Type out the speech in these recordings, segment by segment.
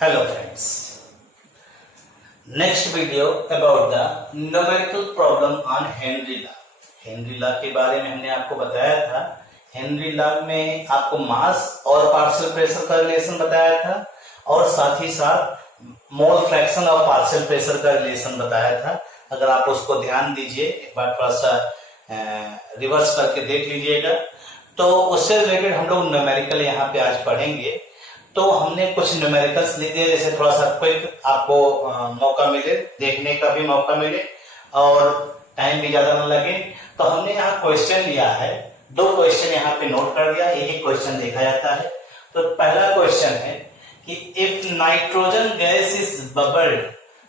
Hello friends. Next video about the numerical problem on Henry log. Henry law के बारे में हमने आपको बताया था। हेनरी लॉ में आपको मास और पार्शियल प्रेशर का रिलेशन बताया था और साथ ही साथ मोल फ्रैक्शन और पार्शियल प्रेशर का रिलेशन बताया था। अगर आप उसको ध्यान दीजिए, एक बार थोड़ा सा रिवर्स करके देख लीजिएगा। तो उससे रिलेटेड हम लोग न्यूमेरिकल यहाँ पे आज पढ़ेंगे। तो हमने कुछ न्यूमेरिकल्स ले दिए, जैसे थोड़ा सा क्विक आपको मौका मिले, देखने का भी मौका मिले और टाइम भी ज्यादा न लगे। तो हमने यहाँ क्वेश्चन लिया है, दो क्वेश्चन यहाँ पे नोट कर दिया, एक एक क्वेश्चन देखा जाता है। तो पहला क्वेश्चन है कि if nitrogen gas is bubbled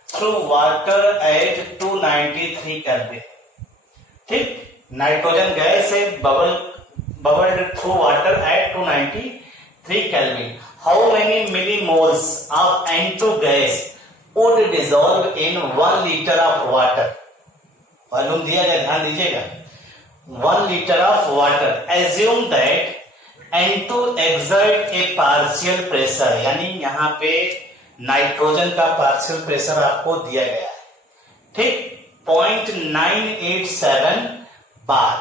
through water at 293 kelvin. ठीक, नाइट्रोजन गैस है bubbled through water at 293 kelvin. How many millimoles of N2 gas would dissolve in 1 liter of water? Volume दिया गया, ध्यान दीजिएगा। 1 liter of water. Assume that N2 exert a partial pressure, यानी यहाँ पे nitrogen का partial pressure आपको दिया गया है, ठीक, 0.987 बार।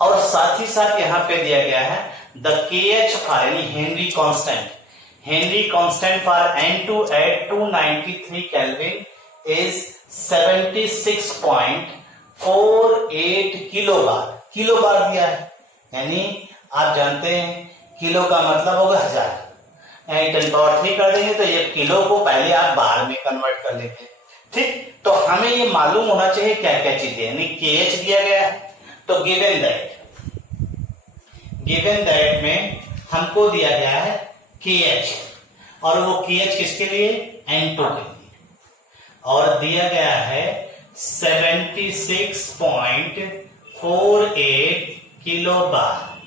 और साथ ही साथ यहाँ पे दिया गया है द KH फॉर यानी Henry constant. Henry constant for N2 at 293 Kelvin is 76.48 किलोबार। किलोबार दिया है, यानी आप जानते हैं किलो का मतलब होगा 1000। 10³ कर देंगे तो ये किलो को पहले आप बार में कन्वर्ट कर लेते हैं। ठीक, तो हमें ये मालूम होना चाहिए क्या क्या चीजें, यानी KH दिया गया है। तो गिवन दैट में हमको दिया गया है KH, और वो KH किसके लिए, N2 के लिए, और दिया गया है 76.48 किलो बार,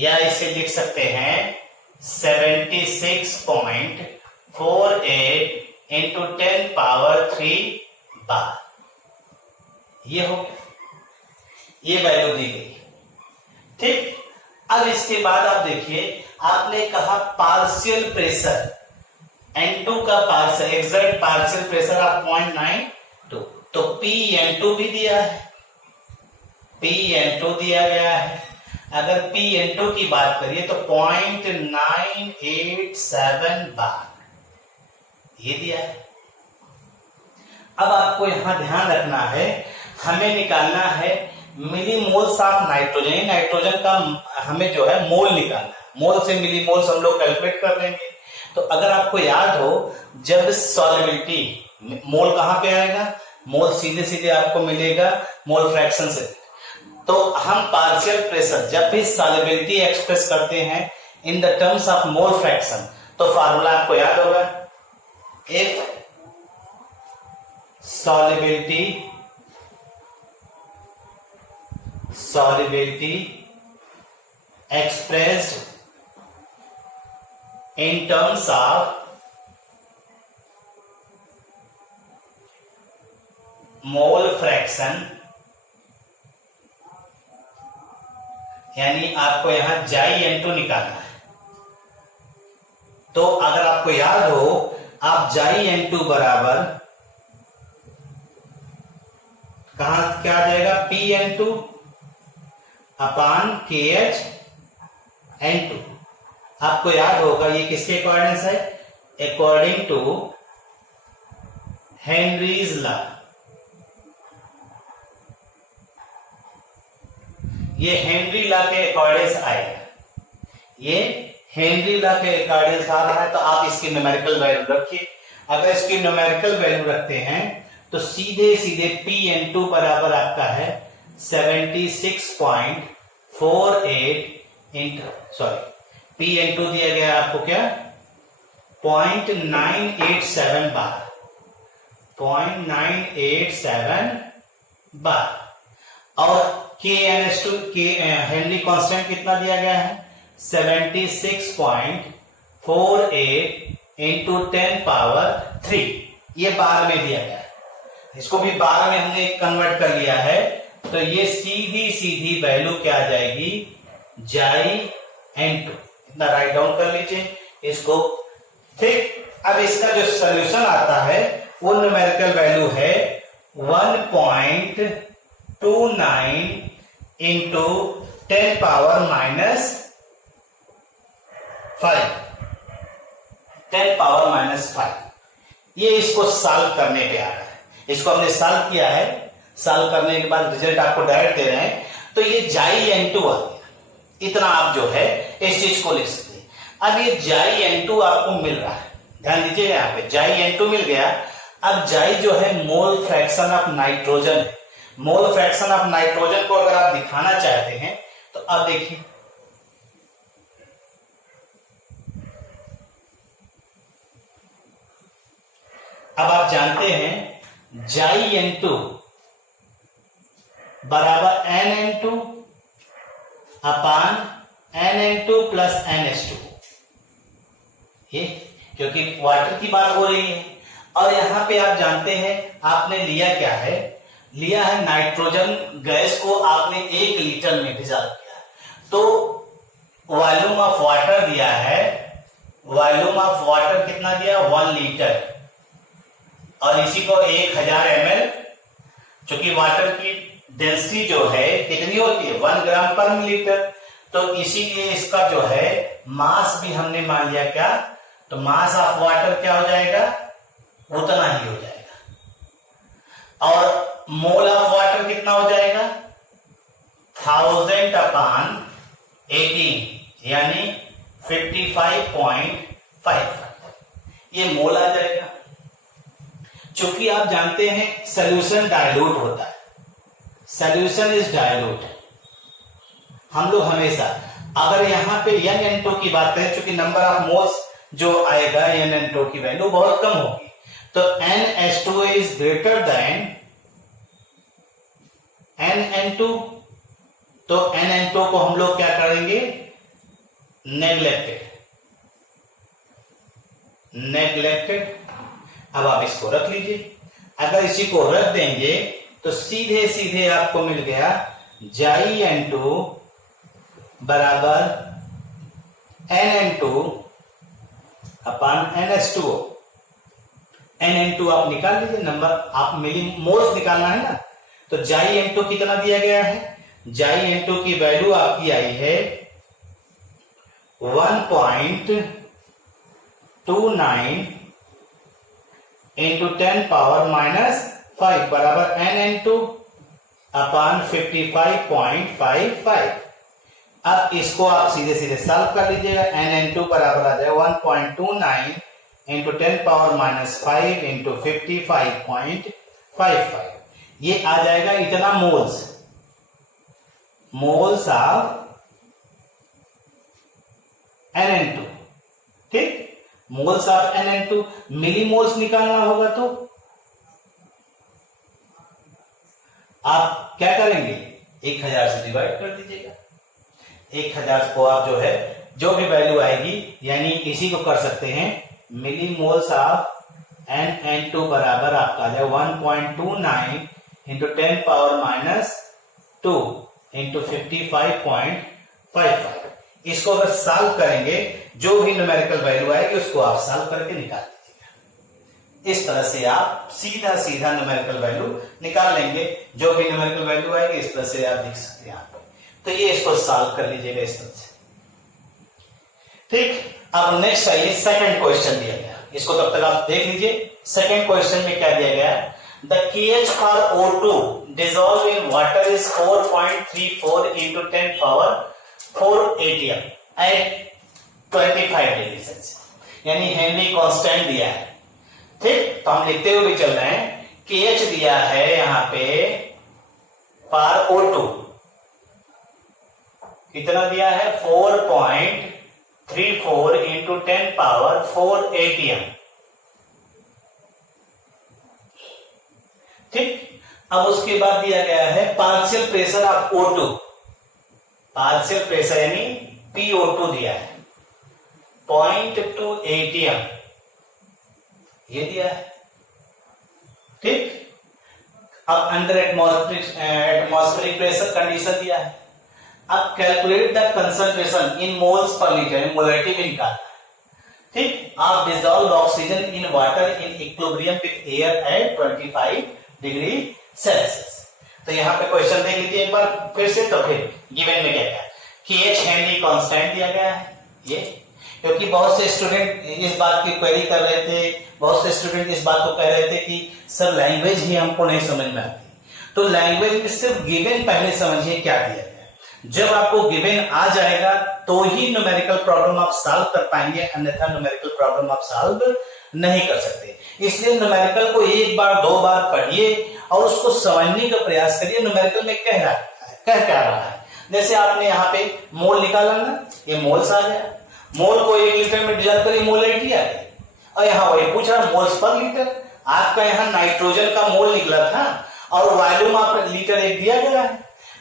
या इसे लिख सकते हैं 76.48 इंटू 10³ बार। ये हो गया, ये वैल्यू दी गई। ठीक, अब इसके बाद आप देखिए, आपने कहा पार्शियल प्रेशर N2 का partial exert partial pressure of 0.92, तो PN2 भी दिया है, PN2 दिया गया है। अगर PN2 की बात करिए तो 0.987 बार ये दिया है। अब आपको यहां ध्यान रखना है, हमें निकालना है मिलीमोल्स ऑफ नाइट्रोजन। नाइट्रोजन का हमें जो है मोल निकालना है, मोल से मिलीमोल्स हम लोग कैलकुलेट कर लेंगे। तो अगर आपको याद हो, जब सॉल्युबिलिटी, मोल कहां पे आएगा, मोल सीधे सीधे आपको मिलेगा मोल फ्रैक्शन से। तो हम पार्शियल प्रेशर जब भी सॉल्युबिलिटी एक्सप्रेस करते हैं in the terms of mole fraction, तो फार्मूला आपको याद होगा, if solubility expressed in terms of mole fraction, यानी आपको यहां N2 निकालना है। तो अगर आपको याद हो, आप N2 बराबर कहां क्या आ जाएगा, PN2 अपान KH N2। आपको याद होगा ये किसके अकॉर्डिंग है, अकॉर्डिंग टू हेनरीज लॉ। ये हेनरी लॉ के अकॉर्डिंग आएगा, ये हेनरी लॉ के अकॉर्डिंग आ रहा है। तो आप इसकी न्यूमेरिकल वैल्यू रखिए। अगर इसकी न्यूमेरिकल वैल्यू रखते हैं तो सीधे सीधे PN2 बराबर आपका है 76.48 PN2 दिया गया आपको क्या, 0.987 बार, 0.987 बार। और हेनरी कांस्टेंट कितना दिया गया है, 76.48 इंटू 10³ ये बार में दिया गया है। इसको भी बार में हमने कन्वर्ट कर लिया है, तो ये सीधी सीधी वैल्यू क्या आ जाएगी, N2। इतना राइट डाउन कर लीजिए इसको, ठीक। अब इसका जो सॉल्यूशन आता है वो न्यूमेरिकल वैल्यू है 1.29 into 10 power minus 5, 10 power minus 5। ये इसको सॉल्व करने पे आ रहा है। इसको हमने सॉल्व किया है, सॉल्व करने के बाद रिजल्ट आपको डायरेक्ट दे रहे हैं, तो ये जाई N2 आ गया। इतना आप जो है इस चीज को लिख सकते हैं। अब ये जाई N2 आपको मिल रहा है, ध्यान दीजिएगा, यहाँ पे जाई N2 मिल गया। अब जाई जो है मोल फ्रैक्शन ऑफ नाइट्रोजन है। मोल फ्रैक्शन ऑफ नाइट्रोजन को अगर आप दिखाना चाहते हैं तो अब देखिए, अब आप जानते हैं जाई N2 बराबर NN2 अपान NN2 प्लस NH2। ये क्योंकि वाटर की बात हो रही है, और यहां पे आप जानते हैं आपने लिया क्या है, लिया है नाइट्रोजन गैस को आपने 1 लीटर में भिजा दिया, तो वॉल्यूम ऑफ वाटर दिया है, वॉल्यूम ऑफ वाटर कितना दिया 1 लीटर, और इसी को 1000 ml, क्योंकि वाटर की डेंसिटी जो है कितनी होती है 1 ग्राम पर मिलीलीटर, तो इसीलिए इसका जो है मास भी हमने मान लिया क्या, तो मास ऑफ वाटर क्या हो जाएगा, उतना ही हो जाएगा, और मोल ऑफ वाटर कितना हो जाएगा 1000 अपान 18 यानी 55.55, ये मोल आ जाएगा। चूंकि आप जानते हैं सॉल्यूशन डाइल्यूट होता है, सॉल्यूशन इज डाइल्यूट, हम लोग हमेशा अगर यहां पे NN2 की बात करें, चूंकि नंबर ऑफ मोल्स जो आएगा NN2 की वैल्यू बहुत कम होगी, तो NH2 is greater than NN2, तो NN2 को हम लोग क्या करेंगे नेग्लेक्टेड। अब आप इसको रख लीजिए, अगर इसी को रख देंगे तो सीधे सीधे आपको मिल गया जाई N2 बराबर NN2 अपान NH2। NN2 आप निकाल लीजिए, नंबर आप मिली मोल्स निकालना है ना, तो जाई N2 कितना दिया गया है, जाई N2 की वैल्यू आपकी आई है 1.29 इंटू 10 पावर माइनस 5 बराबर NN2 अपान 55.55। अब इसको आप सीधे सीधे सॉल्व कर लीजिएगा, NN2 बराबर आ जाए 1.29 इंटू 10 पावर माइनस 5 इंटू 55.55, ये आ जाएगा इतना मोल्स ऑफ NN2। ठीक, moles of NN2, milli moles निकालना होगा तो आप क्या करेंगे 1000 से डिवाइड कर दीजिएगा, 1000 को आप जो है जो भी वैल्यू आएगी, यानी इसी को कर सकते हैं मिली मोल्स ऑफ NN2 बराबर आपका आ जाए 1.29 इंटू 10 पावर माइनस 2 इंटू 55.55। इसको अगर सॉल्व करेंगे जो भी न्यूमेरिकल वैल्यू आएगी उसको आप सॉल्व करके निकाल दीजिएगा। इस तरह से आप सीधा सीधा न्यूमेरिकल वैल्यू निकाल लेंगे, जो भी न्यूमेरिकल वैल्यू आएगी इस तरह से आप देख सकते हैं आप। तो ये इसको सॉल्व कर लीजिएगा इस तरह से। ठीक, अब नेक्स्ट आइए, सेकंड क्वेश्चन दिया गया, इसको तब तक आप देख लीजिए। सेकंड क्वेश्चन में क्या दिया गया, the KH for O2 dissolved in water is 4.34 into 10 power 4 atm at 25 degree Celsius, यानी हेनरी कांस्टेंट दिया है। ठीक, तो हम लिखते हुए भी चल रहे हैं, KH दिया है यहां पे पर O2 कितना दिया है 4.34 इंटू 10 पावर 4 atm। ठीक, अब उसके बाद दिया गया है partial pressure of O2, partial pressure यानी PO2 दिया है 0.2 atm, ये दिया है। ठीक, अब अंडर एटमॉस्फेरिक प्रेशर कंडीशन दिया है। अब calculate the concentration in moles per litre, molarity भी निकालना है। ठीक, आप dissolve oxygen in water in equilibrium with air at 25 degree Celsius. तो यहाँ पे क्वेश्चन देख लीजिए एक बार फिर से, तो फिर गिवन में क्या क्या KH हेनरी कांस्टेंट दिया गया है ये, क्योंकि बहुत से स्टूडेंट इस बात की क्वेरी कर रहे थे, बहुत से स्टूडेंट इस बात को कह रहे थे कि सर लैंग्वेज ही हमको नहीं समझ में आती। तो लैंग्वेज में सिर्फ गिवन पहले समझिए क्या दिया गया है। जब आपको गिवन आ जाएगा तो ही न्यूमेरिकल प्रॉब्लम आप सॉल्व कर पाएंगे, अन्यथा न्यूमेरिकल प्रॉब्लम आप सॉल्व नहीं कर सकते। इसलिए न्यूमेरिकल को एक बार दो बार पढ़िए और उसको समझने का प्रयास करिए न्यूमेरिकल में कह क्या रहा है। जैसे आपने यहाँ पे मोल निकाला ना, ये मोल्स आ गया, मोल को 1 लीटर में डिजोल्व करिए, मोलैरिटी आ गई। और यहाँ वही पूछ रहा मोल्स पर लीटर, आपका यहाँ नाइट्रोजन का मोल निकला था और वॉल्यूम आप लीटर 1 दिया गया है,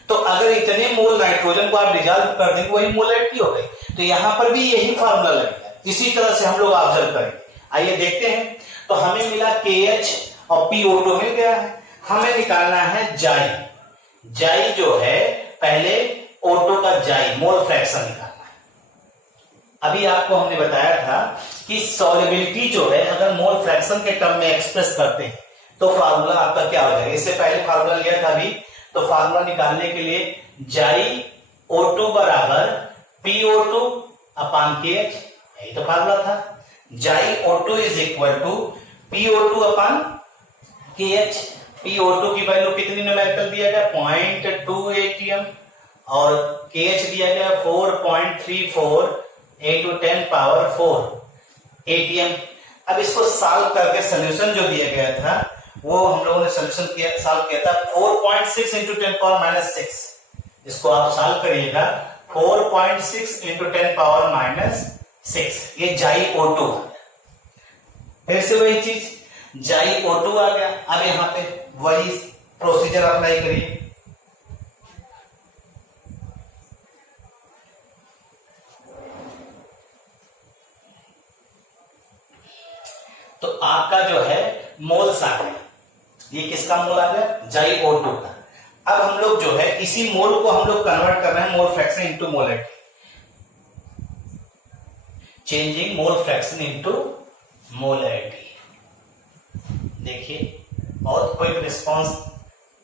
तो अगर इतने मोल नाइट्रोजन को आप डिजोल्व कर देंगे वही मोलैरिटी हो गई। तो यहाँ पर भी यही फार्मूला लगेगा, इसी तरह से हम लोग ऑब्जर्व करेंगे। आइए देखते हैं। तो हमें मिला KH और PO2 मिल गया है, हमें निकालना है जाई। जाई जो है पहले O2 का जाई मोल फ्रैक्शन निकालना है। अभी आपको हमने बताया था कि सॉल्युबिलिटी जो है अगर मोल फ्रैक्शन के टर्म में एक्सप्रेस करते हैं तो फार्मूला आपका क्या हो जाएगा। इससे पहले फार्मूला लिया था अभी, तो फार्मूला निकालने के लिए जाई O2 बराबर PO2 अपान KH, यही तो फार्मूला था। जाई O2 is equal to PO2 upon KH। PO2 की वैल्यू कितनी न्यूमेरिकल दिया गया 0.2 ATM और KH दिया गया 4.34 into 10 power 4 ATM। अब इसको सॉल्व करके सोल्यूशन जो दिया गया था वो हम लोगों ने सोल्यूशन किया, सॉल्व किया था 4.6 into 10 power minus 6। इसको आप सॉल्व करिएगा 4.6 into 10 power minus 6, ये जाई O2। फिर से वही चीज जाई O2 आ गया। अब यहां पे वही प्रोसीजर अप्लाई करिए। तो आपका जो है मोल्स आ गया, ये किसका मोल आ गया जाई O2 का। अब हम लोग जो है इसी मोल को हम लोग कन्वर्ट कर रहे हैं mole fraction into molarity, changing mole fraction into molarity. देखिए और कोई रिस्पांस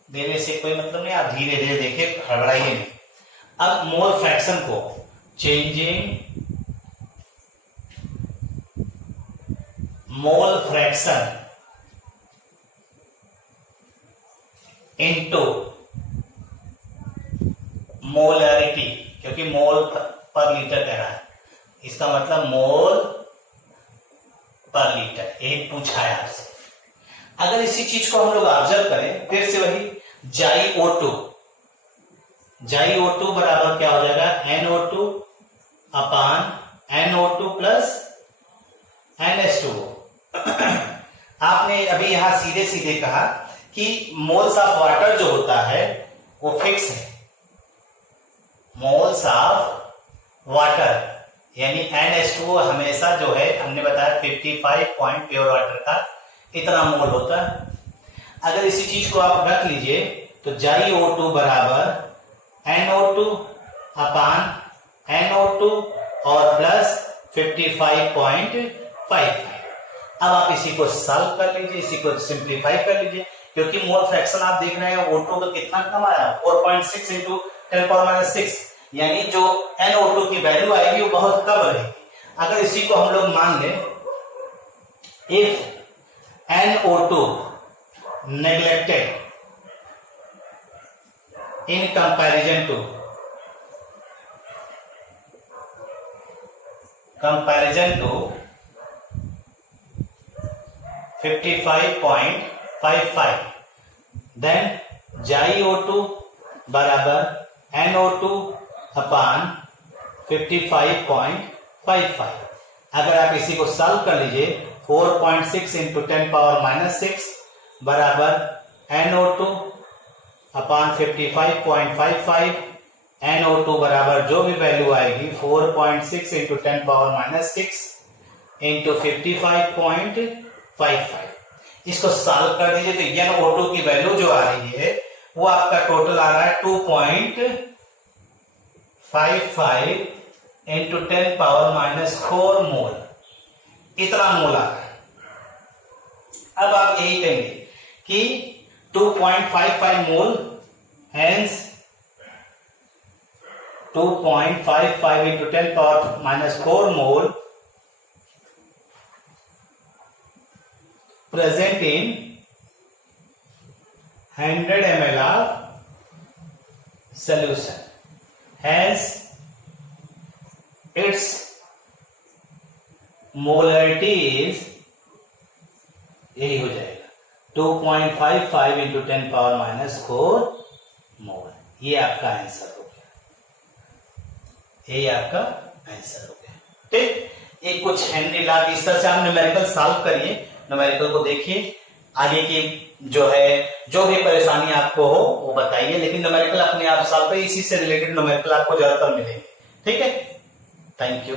देने से कोई मतलब नहीं, आप धीरे धीरे देखिए, हड़बड़ाइए नहीं। अब मोल फ्रैक्शन को changing mole fraction into molarity, क्योंकि मोल पर लीटर कह रहा है, इसका मतलब मोल पर लीटर, यही पूछा है आपसे। अगर इसी चीज को हम लोग ऑब्जर्व करें फिर से वही जाई O2, जाई O2 बराबर क्या हो जाएगा NO2 अपान NO2 प्लस NH2O। आपने अभी यहां सीधे सीधे कहा कि मोल्स ऑफ वाटर जो होता है वो फिक्स है, मोल्स ऑफ वाटर यानी NH2O हमेशा जो है हमने बताया 55 पॉइंट प्योर वाटर का इतना मोल होता है। अगर इसी चीज को आप रख लीजिए तो जाई O2 बराबर NO2 अपान NO2 और प्लस 55.55। अब आप इसी को सॉल्व कर लीजिए, इसी को सिंप्लीफाई कर लीजिए, क्योंकि मोल फ्रैक्शन आप देख रहे हैं O2 का कितना कम आया 4.6 इंटू 10 पावर माइनस 6, यानी जो NO2 की वैल्यू आएगी वो बहुत कम रहेगी। अगर इसी को हम लोग मान लें, if NO2 neglected in comparison to 55.55, then जाई O2 बराबर NO2 अपान 55.55। अगर आप इसी को सॉल्व कर लीजिए 4.6 इंटू 10 पावर माइनस 6 बराबर NO2 अपान 55.55, NO2 बराबर जो भी वैल्यू आएगी 4.6 इंटू 10 पावर माइनस 6 इंटू 55.55। इसको सॉल्व कर दीजिए तो NO2 की वैल्यू जो आ रही है वो आपका टोटल आ रहा है 2.55 इंटू 10 पावर माइनस 4 मोल। इतना मोल आ रहा है। अब आप यही कहेंगे कि 2.55 मोल, hence 2.55 into 10 power minus 4 mole present in 100 ml of solution. Hence, its molarity is यही हो जाएगा 2.55 into 10 power minus 4 मोल। ये आपका आंसर हो गया, यही आपका आंसर हो गया। ठीक, ये कुछ हेनरी लॉ की इस तरह से आप न्यूमेरिकल सॉल्व करिए, न्यूमेरिकल को देखिए, आगे की जो है जो भी परेशानी आपको हो वो बताइए, लेकिन न्यूमेरिकल अपने आप सॉल्व करिए, इसी से रिलेटेड न्यूमेरिकल आपको ज्यादातर मिलेंगे। ठीक है, थैंक यू।